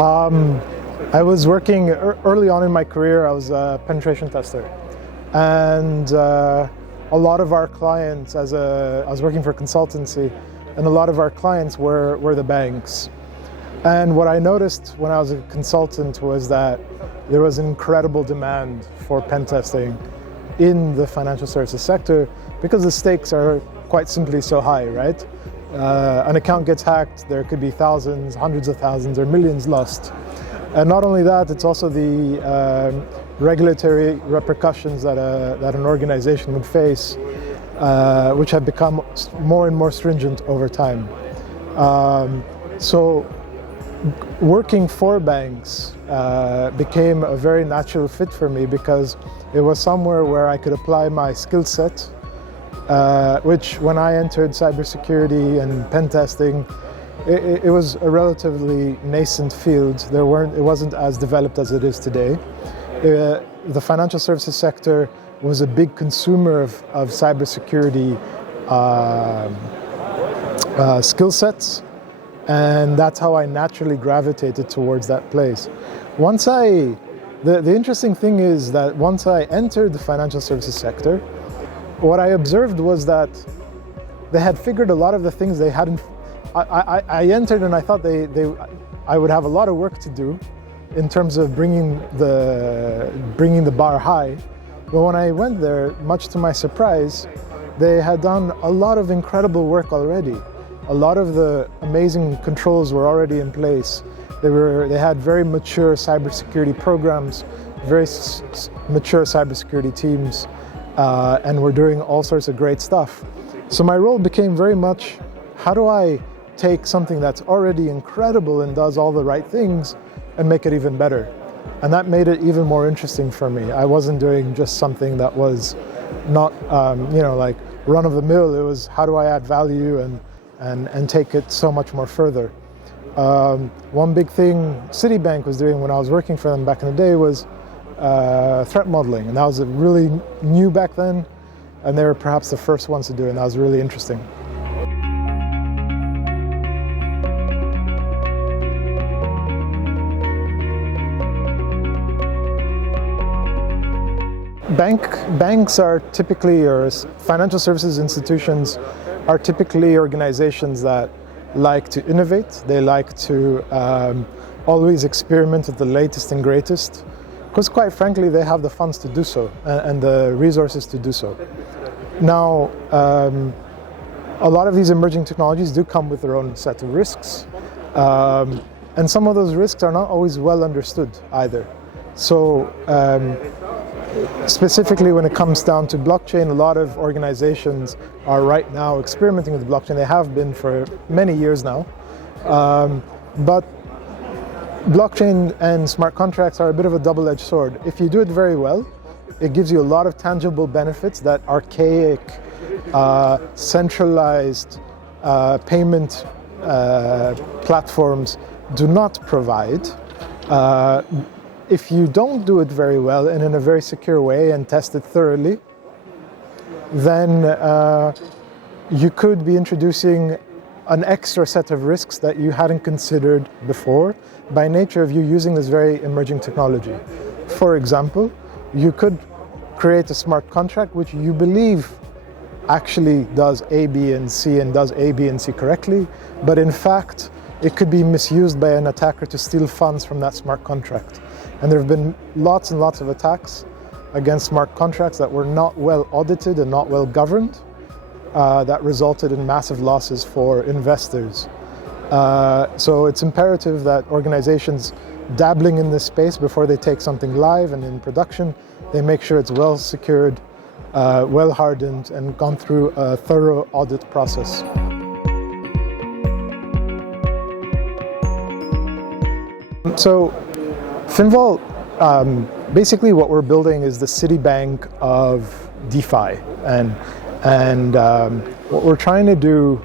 I was working early on in my career. I was a penetration tester, and a lot of our clients, I was working for a consultancy, and a lot of our clients were the banks. And what I noticed when I was a consultant was that there was an incredible demand for pen testing in the financial services sector because the stakes are quite simply so high, right? An account gets hacked, there could be thousands, hundreds of thousands, or millions lost. And not only that, it's also the regulatory repercussions that an organization would face, which have become more and more stringent over time. So working for banks became a very natural fit for me because it was somewhere where I could apply my skill set, which when I entered cybersecurity and pen testing, it was a relatively nascent field. It wasn't as developed as it is today. The financial services sector was a big consumer of cybersecurity skill sets, and that's how I naturally gravitated towards that place. The interesting thing is that once I entered the financial services sector, what I observed was that they had figured a lot of the things they hadn't. I entered and I thought I would have a lot of work to do in terms of bringing the bar high. But when I went there, much to my surprise, they had done a lot of incredible work already. A lot of the amazing controls were already in place. They had very mature cybersecurity programs, very mature cybersecurity teams, and were doing all sorts of great stuff. So my role became very much, how do I take something that's already incredible and does all the right things and make it even better? And that made it even more interesting for me. I wasn't doing just something that was not, like run of the mill. It was, how do I add value and take it so much more further? One big thing Citibank was doing when I was working for them back in the day was threat modeling, and that was really new back then, and they were perhaps the first ones to do it, and that was really interesting. Banks are typically, or financial services institutions are typically organizations that like to innovate. They like to always experiment with the latest and greatest, because quite frankly, they have the funds to do so and the resources to do so. Now, a lot of these emerging technologies do come with their own set of risks, and some of those risks are not always well understood either. So, specifically when it comes down to blockchain, a lot of organizations are right now experimenting with blockchain. They have been for many years now. But blockchain and smart contracts are a bit of a double-edged sword. If you do it very well, it gives you a lot of tangible benefits that archaic, centralized payment platforms do not provide. If you don't do it very well and in a very secure way and test it thoroughly, then you could be introducing an extra set of risks that you hadn't considered before by nature of you using this very emerging technology. For example, you could create a smart contract which you believe actually does A, B, and C and does A, B, and C correctly, but in fact, it could be misused by an attacker to steal funds from that smart contract. And there have been lots and lots of attacks against smart contracts that were not well audited and not well governed, that resulted in massive losses for investors. So it's imperative that organizations dabbling in this space before they take something live and in production, they make sure it's well secured, well hardened, and gone through a thorough audit process. So Finvault, basically what we're building is the Citibank of DeFi, and what we're trying to do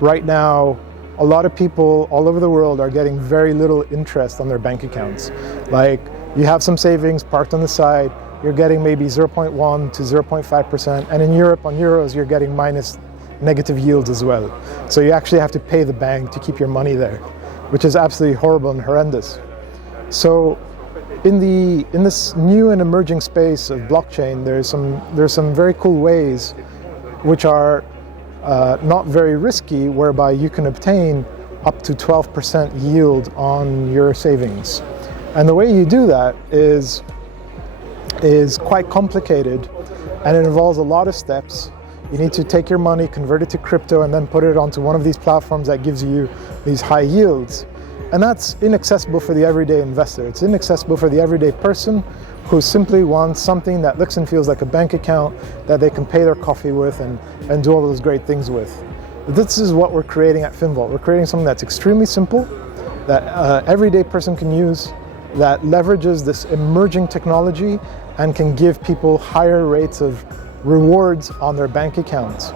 right now, a lot of people all over the world are getting very little interest on their bank accounts. Like, you have some savings parked on the side, you're getting maybe 0.1 to 0.5%, and in Europe, on euros, you're getting negative yields as well. So you actually have to pay the bank to keep your money there, which is absolutely horrible and horrendous. So in this new and emerging space of blockchain, there's some very cool ways which are not very risky, whereby you can obtain up to 12% yield on your savings. And the way you do that is quite complicated, and it involves a lot of steps. You need to take your money, convert it to crypto, and then put it onto one of these platforms that gives you these high yields. And that's inaccessible for the everyday investor. It's inaccessible for the everyday person who simply wants something that looks and feels like a bank account that they can pay their coffee with and do all those great things with. This is what we're creating at Finvault. We're creating something that's extremely simple, that everyday person can use, that leverages this emerging technology and can give people higher rates of rewards on their bank accounts.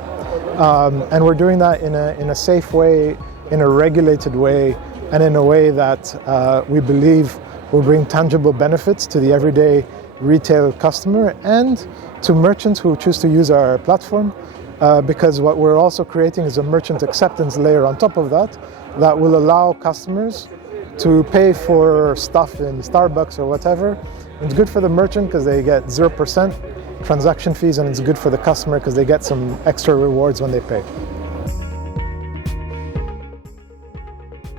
And we're doing that in a safe way, in a regulated way, and in a way that we believe will bring tangible benefits to the everyday retail customer and to merchants who choose to use our platform, because what we're also creating is a merchant acceptance layer on top of that will allow customers to pay for stuff in Starbucks or whatever. It's good for the merchant because they get 0% transaction fees, and it's good for the customer because they get some extra rewards when they pay.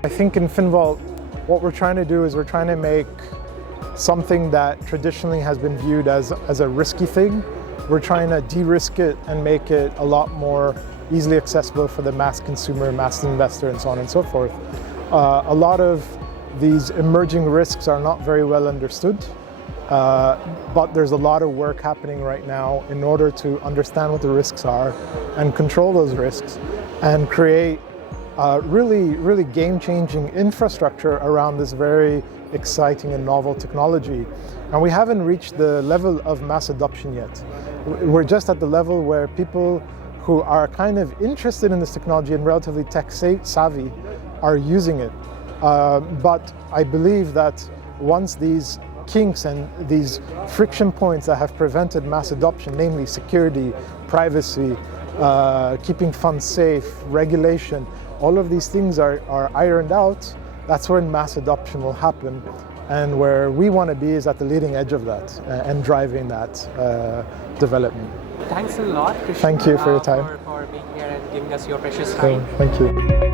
I think in Finvault, what we're trying to do is we're trying to make something that traditionally has been viewed as a risky thing. We're trying to de-risk it and make it a lot more easily accessible for the mass consumer, mass investor, and so on and so forth. A lot of these emerging risks are not very well understood, but there's a lot of work happening right now in order to understand what the risks are and control those risks and create really game-changing infrastructure around this very exciting and novel technology. And we haven't reached the level of mass adoption yet. We're just at the level where people who are kind of interested in this technology and relatively tech savvy are using it. But I believe that once these kinks and these friction points that have prevented mass adoption, namely security, privacy, keeping funds safe, regulation, all of these things are ironed out, that's when mass adoption will happen. And where we want to be is at the leading edge of that and driving that development. Thanks a lot, Christian. Thank you for your time. For being here and giving us your precious time. Thank you.